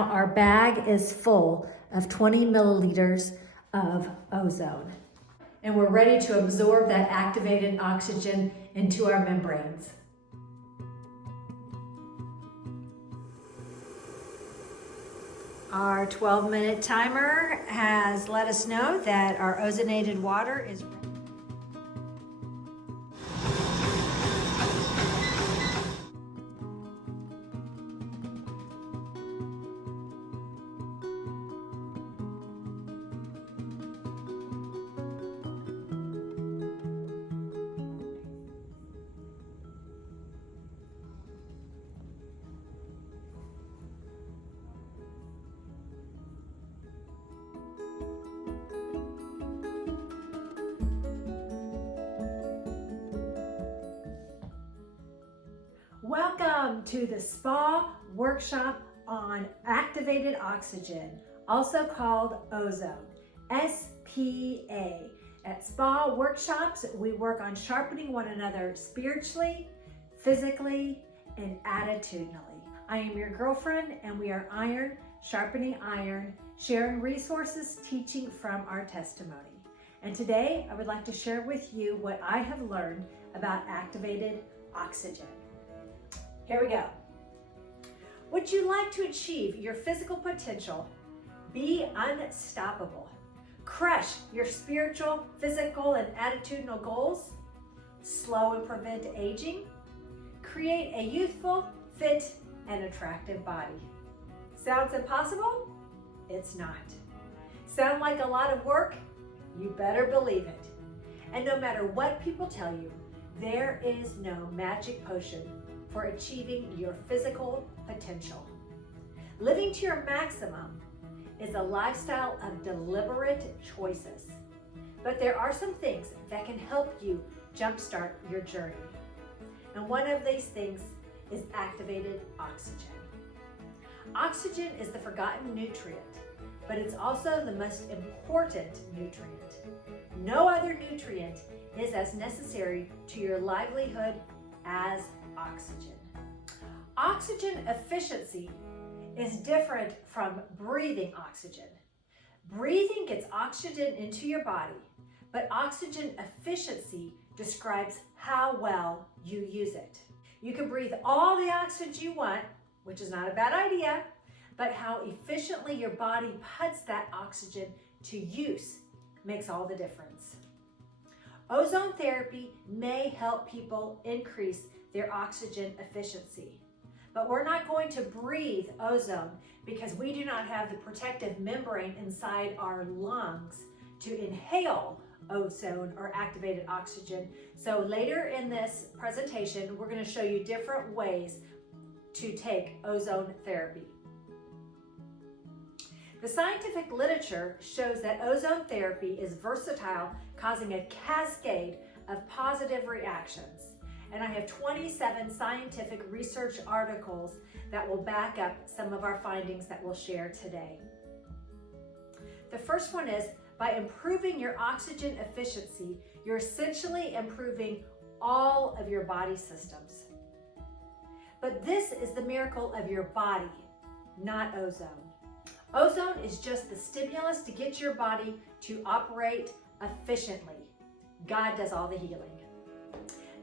now our bag is full of 20 milliliters of ozone. And we're ready to absorb that activated oxygen into our membranes. Our 12-minute timer has let us know that our ozonated water is ready. Welcome to the SPA workshop on activated oxygen, also called ozone, S.P.A. At SPA workshops, we work on sharpening one another spiritually, physically, and attitudinally. I am your girlfriend, and we are iron sharpening iron, sharing resources, teaching from our testimony. And today, I would like to share with you what I have learned about activated oxygen. Here we go. Would you like to achieve your physical potential, be unstoppable, crush your spiritual, physical, and attitudinal goals, slow and prevent aging, create a youthful, fit, and attractive body? Sounds impossible? It's not. Sound like a lot of work? You better believe it. And no matter what people tell you, there is no magic potion for achieving your physical potential. Living to your maximum is a lifestyle of deliberate choices. But there are some things that can help you jumpstart your journey. And one of these things is activated oxygen. Oxygen is the forgotten nutrient, but it's also the most important nutrient. No other nutrient is as necessary to your livelihood as oxygen. Oxygen efficiency is different from breathing oxygen. Breathing gets oxygen into your body, but oxygen efficiency describes how well you use it. You can breathe all the oxygen you want, which is not a bad idea, but how efficiently your body puts that oxygen to use makes all the difference. Ozone therapy may help people increase their oxygen efficiency. But we're not going to breathe ozone because we do not have the protective membrane inside our lungs to inhale ozone or activated oxygen. So later in this presentation, we're going to show you different ways to take ozone therapy. The scientific literature shows that ozone therapy is versatile, causing a cascade of positive reactions. And I have 27 scientific research articles that will back up some of our findings that we'll share today. The first one is, by improving your oxygen efficiency, you're essentially improving all of your body systems. But this is the miracle of your body, not ozone. Ozone is just the stimulus to get your body to operate efficiently. God does all the healing.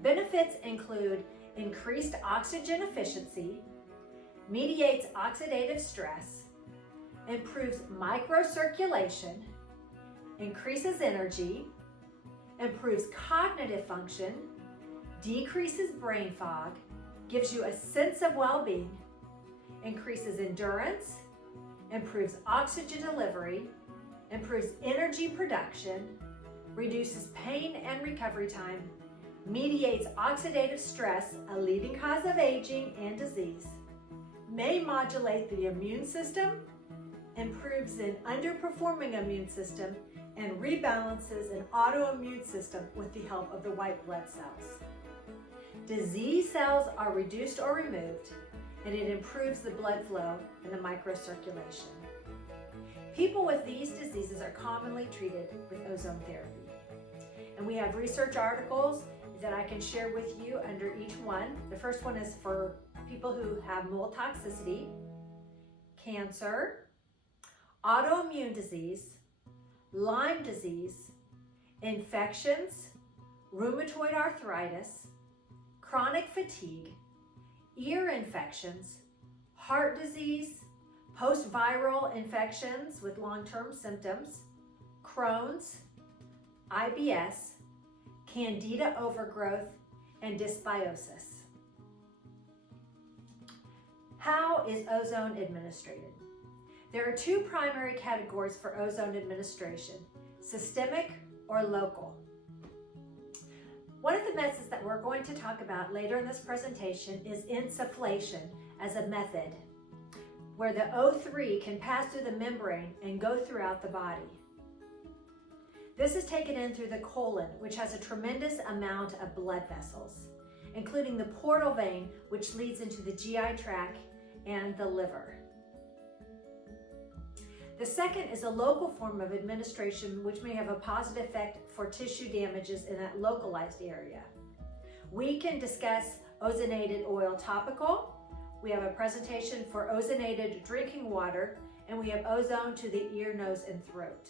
Benefits include increased oxygen efficiency, mediates oxidative stress, improves microcirculation, increases energy, improves cognitive function, decreases brain fog, gives you a sense of well-being, increases endurance, improves oxygen delivery, improves energy production, reduces pain and recovery time, mediates oxidative stress, a leading cause of aging and disease, may modulate the immune system, improves an underperforming immune system, and rebalances an autoimmune system with the help of the white blood cells. Disease cells are reduced or removed, and it improves the blood flow and the microcirculation. People with these diseases are commonly treated with ozone therapy. And we have research articles that I can share with you under each one. The first one is for people who have mold toxicity, cancer, autoimmune disease, Lyme disease, infections, rheumatoid arthritis, chronic fatigue, ear infections, heart disease, post-viral infections with long-term symptoms, Crohn's, IBS, candida overgrowth, and dysbiosis. How is ozone administered? There are two primary categories for ozone administration, systemic or local. One of the methods that we're going to talk about later in this presentation is insufflation as a method, where the O3 can pass through the membrane and go throughout the body. This is taken in through the colon, which has a tremendous amount of blood vessels, including the portal vein, which leads into the GI tract and the liver. The second is a local form of administration, which may have a positive effect for tissue damages in that localized area. We can discuss ozonated oil topical. We have a presentation for ozonated drinking water, and we have ozone to the ear, nose, and throat.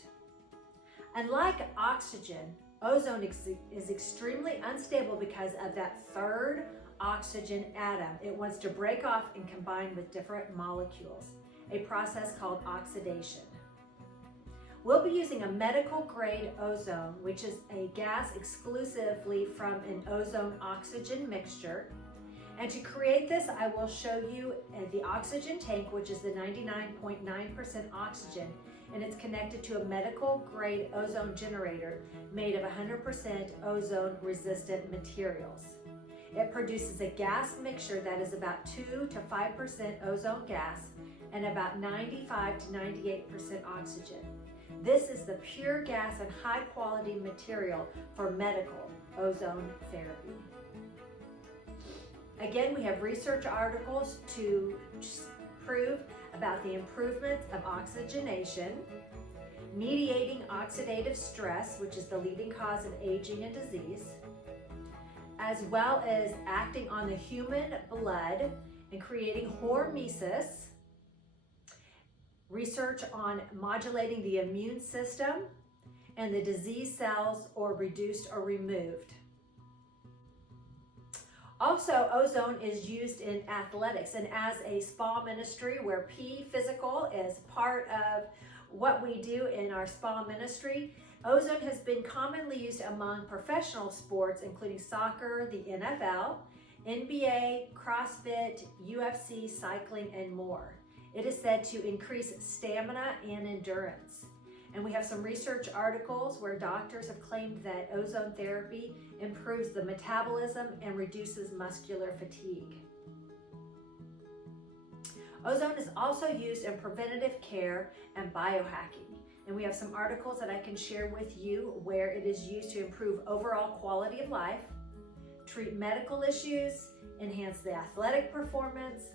Unlike oxygen, ozone is extremely unstable because of that third oxygen atom. It wants to break off and combine with different molecules, a process called oxidation. We'll be using a medical grade ozone, which is a gas exclusively from an ozone oxygen mixture. And to create this, I will show you the oxygen tank, which is the 99.9% oxygen, and it's connected to a medical grade ozone generator made of 100% ozone resistant materials. It produces a gas mixture that is about 2 to 5% ozone gas and about 95 to 98% oxygen. This is the pure gas and high quality material for medical ozone therapy. Again, we have research articles to prove about the improvement of oxygenation, mediating oxidative stress, which is the leading cause of aging and disease, as well as acting on the human blood and creating hormesis, research on modulating the immune system and the disease cells or reduced or removed. Also, ozone is used in athletics, and as a SPA ministry where P physical is part of what we do in our SPA ministry, ozone has been commonly used among professional sports, including soccer, the NFL, NBA, CrossFit, UFC, cycling, and more. It is said to increase stamina and endurance. And we have some research articles where doctors have claimed that ozone therapy improves the metabolism and reduces muscular fatigue. Ozone is also used in preventative care and biohacking. And we have some articles that I can share with you where it is used to improve overall quality of life, treat medical issues, enhance the athletic performance,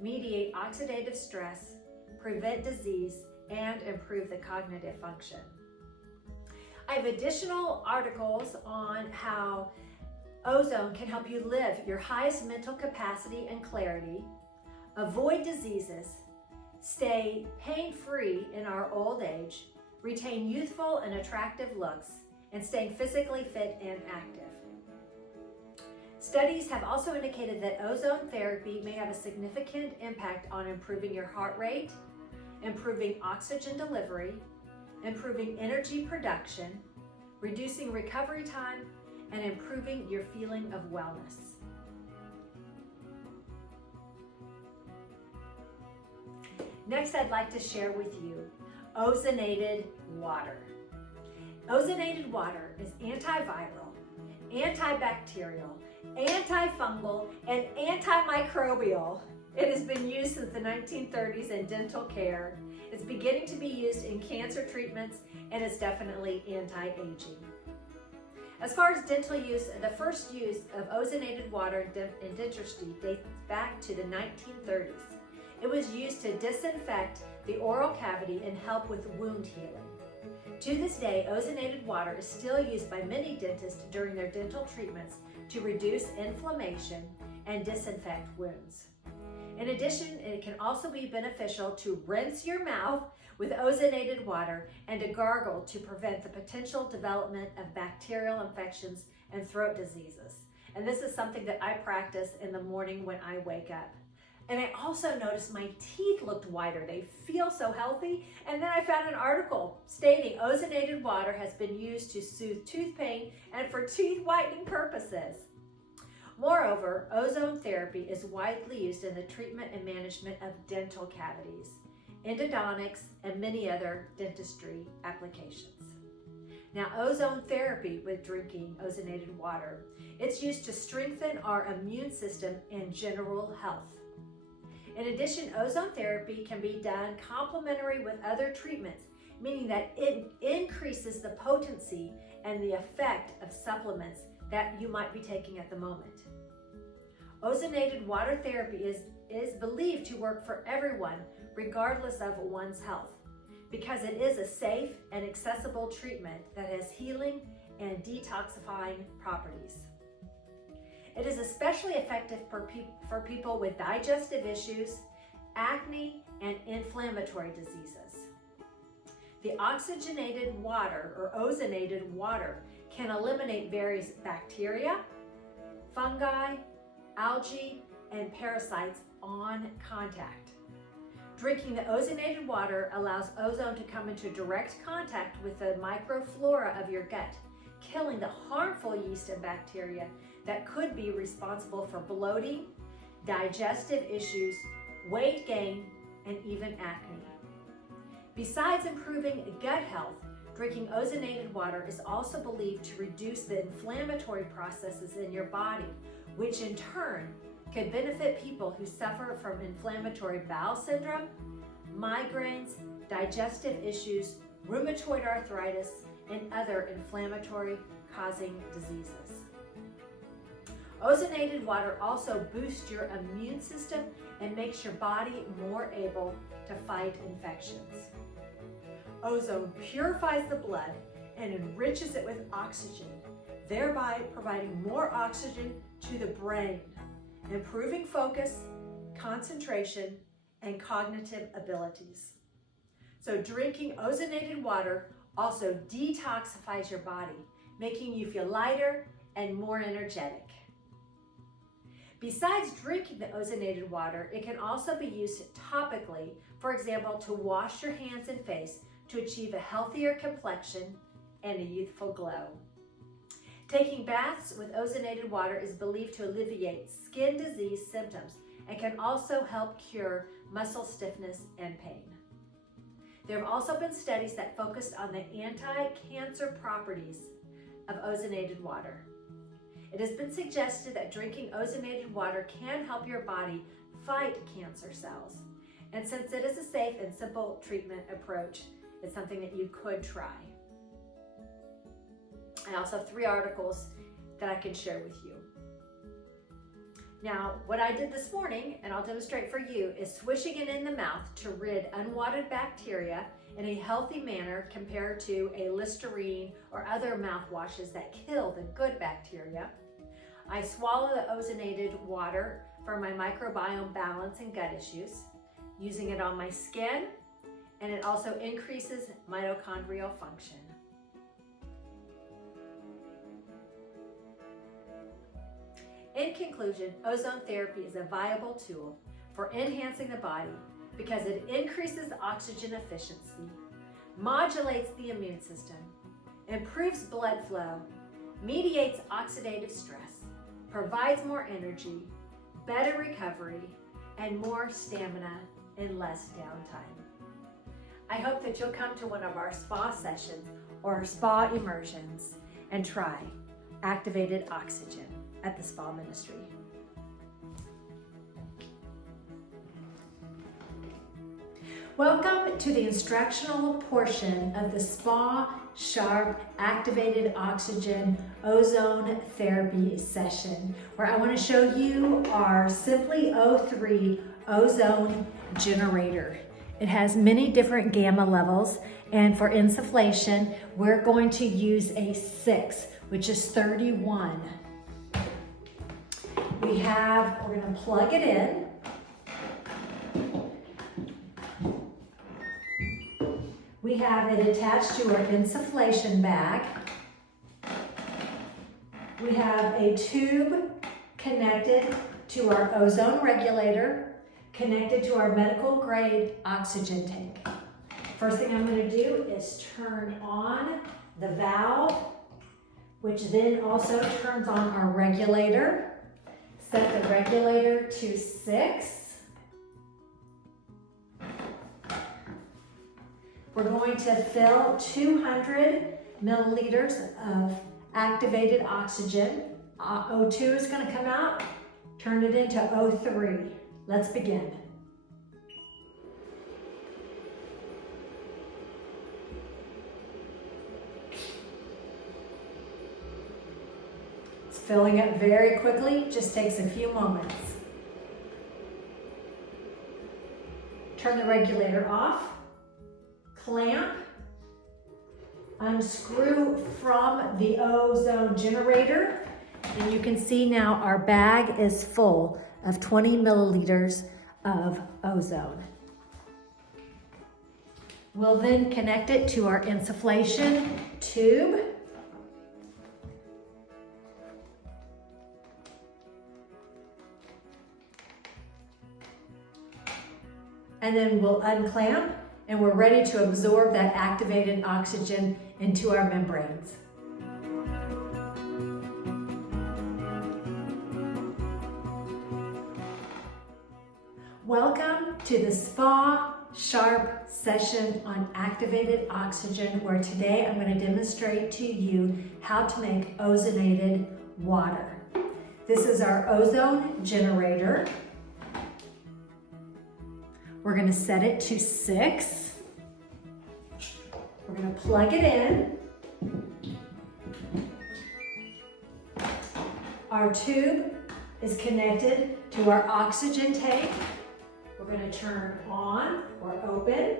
mediate oxidative stress, prevent disease, and improve the cognitive function. I have additional articles on how ozone can help you live your highest mental capacity and clarity, avoid diseases, stay pain-free in our old age, retain youthful and attractive looks, and staying physically fit and active. Studies have also indicated that ozone therapy may have a significant impact on improving your heart rate, improving oxygen delivery, improving energy production, reducing recovery time, and improving your feeling of wellness. Next, I'd like to share with you ozonated water. Ozonated water is antiviral, antibacterial, antifungal, and antimicrobial. It has been used since the 1930s in dental care. It's beginning to be used in cancer treatments, and it's definitely anti-aging. As far as dental use, the first use of ozonated water in dentistry dates back to the 1930s. It was used to disinfect the oral cavity and help with wound healing. To this day, ozonated water is still used by many dentists during their dental treatments to reduce inflammation and disinfect wounds. In addition, it can also be beneficial to rinse your mouth with ozonated water and to gargle to prevent the potential development of bacterial infections and throat diseases. And this is something that I practice in the morning when I wake up. And I also noticed my teeth looked whiter. They feel so healthy. And then I found an article stating ozonated water has been used to soothe tooth pain and for teeth whitening purposes. Moreover, ozone therapy is widely used in the treatment and management of dental cavities, endodontics, and many other dentistry applications. Now, ozone therapy with drinking ozonated water, it's used to strengthen our immune system and general health. In addition, ozone therapy can be done complementary with other treatments, meaning that it increases the potency and the effect of supplements that you might be taking at the moment. Ozonated water therapy is believed to work for everyone, regardless of one's health, because it is a safe and accessible treatment that has healing and detoxifying properties. It is especially effective for people with digestive issues, acne, and inflammatory diseases. The oxygenated water or ozonated water can eliminate various bacteria, fungi, algae, and parasites on contact. Drinking the ozonated water allows ozone to come into direct contact with the microflora of your gut, killing the harmful yeast and bacteria that could be responsible for bloating, digestive issues, weight gain, and even acne. Besides improving gut health, drinking ozonated water is also believed to reduce the inflammatory processes in your body, which in turn can benefit people who suffer from inflammatory bowel syndrome, migraines, digestive issues, rheumatoid arthritis, and other inflammatory causing diseases. Ozonated water also boosts your immune system and makes your body more able to fight infections. Ozone purifies the blood and enriches it with oxygen, thereby providing more oxygen to the brain, improving focus, concentration, and cognitive abilities. So drinking ozonated water also detoxifies your body, making you feel lighter and more energetic. Besides drinking the ozonated water, it can also be used topically, for example, to wash your hands and face to achieve a healthier complexion and a youthful glow. Taking baths with ozonated water is believed to alleviate skin disease symptoms and can also help cure muscle stiffness and pain. There have also been studies that focused on the anti-cancer properties of ozonated water. It has been suggested that drinking ozonated water can help your body fight cancer cells. And since it is a safe and simple treatment approach, it's something that you could try. I also have 3 articles that I can share with you. Now, what I did this morning, and I'll demonstrate for you, is swishing it in the mouth to rid unwanted bacteria in a healthy manner compared to a Listerine or other mouthwashes that kill the good bacteria. I swallow the ozonated water for my microbiome balance and gut issues, using it on my skin, and it also increases mitochondrial function. In conclusion, ozone therapy is a viable tool for enhancing the body because it increases oxygen efficiency, modulates the immune system, improves blood flow, mediates oxidative stress, provides more energy, better recovery, and more stamina in less downtime. I hope that you'll come to one of our spa sessions or spa immersions and try activated oxygen at the Spa Ministry. Welcome to the instructional portion of the Spa Sharp Activated Oxygen Ozone Therapy session, where I want to show you our Simply O3 Ozone Generator. It has many different gamma levels, and for insufflation, we're going to use a 6, which is 31. We're going to plug it in, We have it attached to our insufflation bag. We have a tube connected to our ozone regulator, connected to our medical grade oxygen tank. First thing I'm going to do is turn on the valve, which then also turns on our regulator. Set the regulator to 6. We're going to fill 200 milliliters of activated oxygen. O2 is going to come out, turn it into O3. Let's begin. It's filling up very quickly, just takes a few moments. Turn the regulator off. Clamp, unscrew from the ozone generator, and you can see now our bag is full of 20 milliliters of ozone. We'll then connect it to our insufflation tube. And then we'll unclamp, and we're ready to absorb that activated oxygen into our membranes. Welcome to the S.P.A. Sharp session on activated oxygen, where today I'm going to demonstrate to you how to make ozonated water. This is our ozone generator. We're going to set it to 6. We're going to plug it in. Our tube is connected to our oxygen tank. We're going to turn on or open.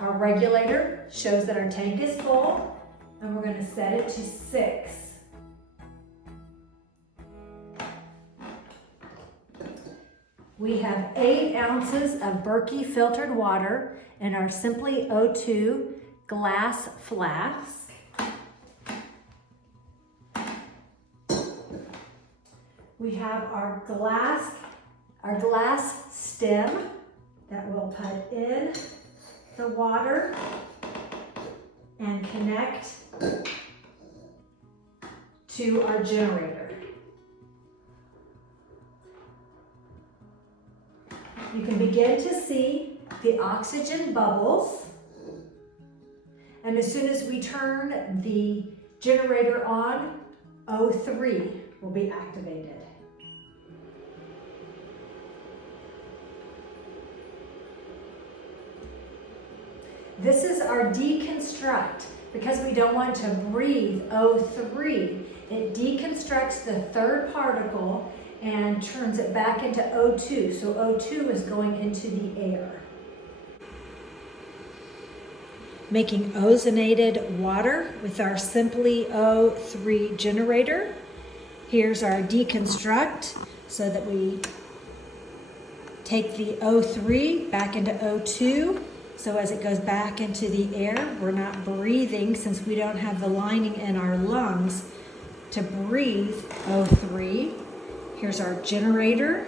Our regulator shows that our tank is full, and we're going to set it to 6. We have 8 ounces of Berkey filtered water in our Simply O2 glass flask. We have our glass stem that we'll put in the water and connect to our generator. You can begin to see the oxygen bubbles, and as soon as we turn the generator on, O3 will be activated. This is our deconstruct, because we don't want to breathe O3. It deconstructs the third particle and turns it back into O2. So O2 is going into the air. Making ozonated water with our Simply O3 generator. Here's our deconstruct, so that we take the O3 back into O2. So as it goes back into the air, we're not breathing, since we don't have the lining in our lungs to breathe O3. Here's our generator,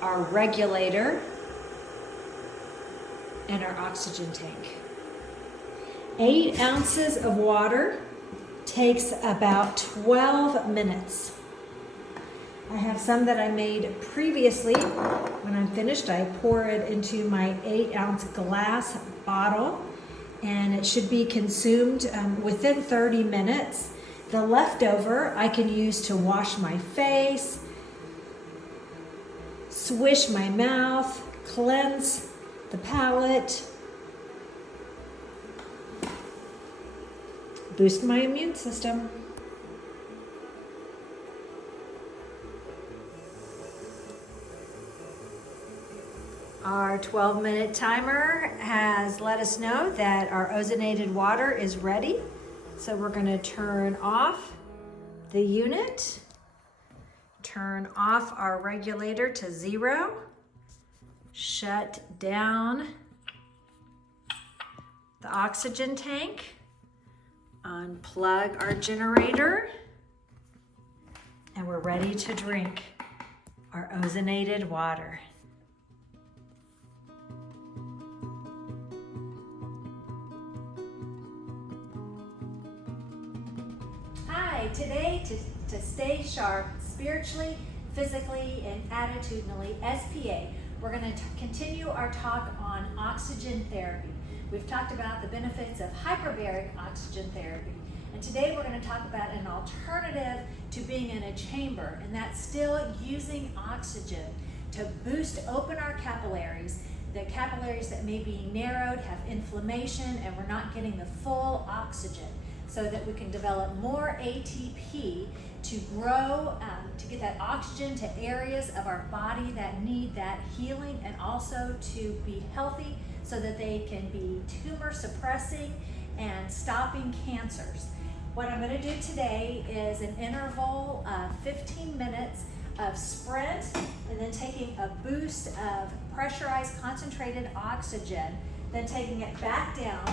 our regulator, and our oxygen tank. 8 ounces of water takes about 12 minutes. I have some that I made previously. When I'm finished, I pour it into my 8-ounce glass bottle, and it should be consumed within 30 minutes. The leftover I can use to wash my face, swish my mouth, cleanse the palate, boost my immune system. Our 12-minute timer has let us know that our ozonated water is ready. So we're going to turn off the unit, turn off our regulator to 0, shut down the oxygen tank, unplug our generator, and we're ready to drink our ozonated water. Hi, today to stay sharp spiritually, physically, and attitudinally, S.P.A. We're going to continue our talk on oxygen therapy. We've talked about the benefits of hyperbaric oxygen therapy, and today we're going to talk about an alternative to being in a chamber, and that's still using oxygen to open our capillaries. The capillaries that may be narrowed have inflammation and we're not getting the full oxygen, so that we can develop more ATP to grow, to get that oxygen to areas of our body that need that healing, and also to be healthy so that they can be tumor suppressing and stopping cancers. What I'm going to do today is an interval of 15 minutes of sprint, and then taking a boost of pressurized concentrated oxygen, then taking it back down,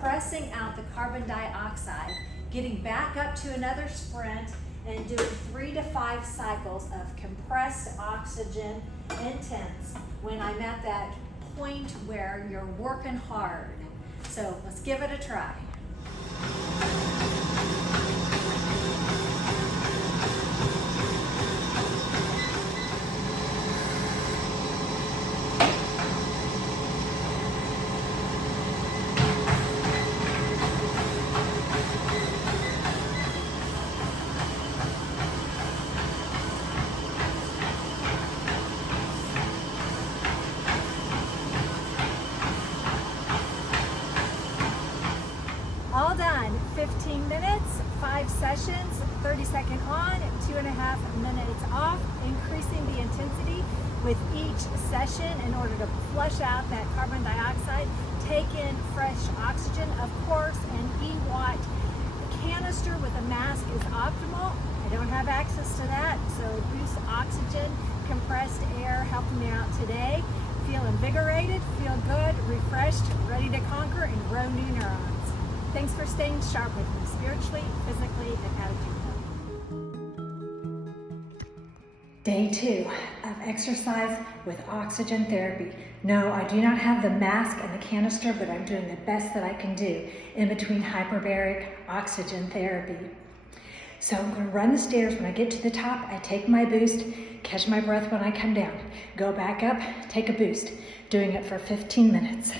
pressing out the carbon dioxide, getting back up to another sprint, and doing 3 to 5 cycles of compressed oxygen intense when I'm at that point where you're working hard. So let's give it a try. All done, 15 minutes, 5 sessions, 30-second on, 2.5 minutes off, increasing the intensity with each session in order to flush out that carbon dioxide, take in fresh oxygen. Of course, an E-watt canister with a mask is optimal. I don't have access to that, so boost oxygen, compressed air helping me out today. Feel invigorated, feel good, refreshed, ready to conquer and grow new neurons. Thanks for staying sharp with me, spiritually, physically, and attitudinally. Day 2 of exercise with oxygen therapy. No, I do not have the mask and the canister, but I'm doing the best that I can do in between hyperbaric oxygen therapy. So I'm going to run the stairs. When I get to the top, I take my boost, catch my breath when I come down, go back up, take a boost, doing it for 15 minutes.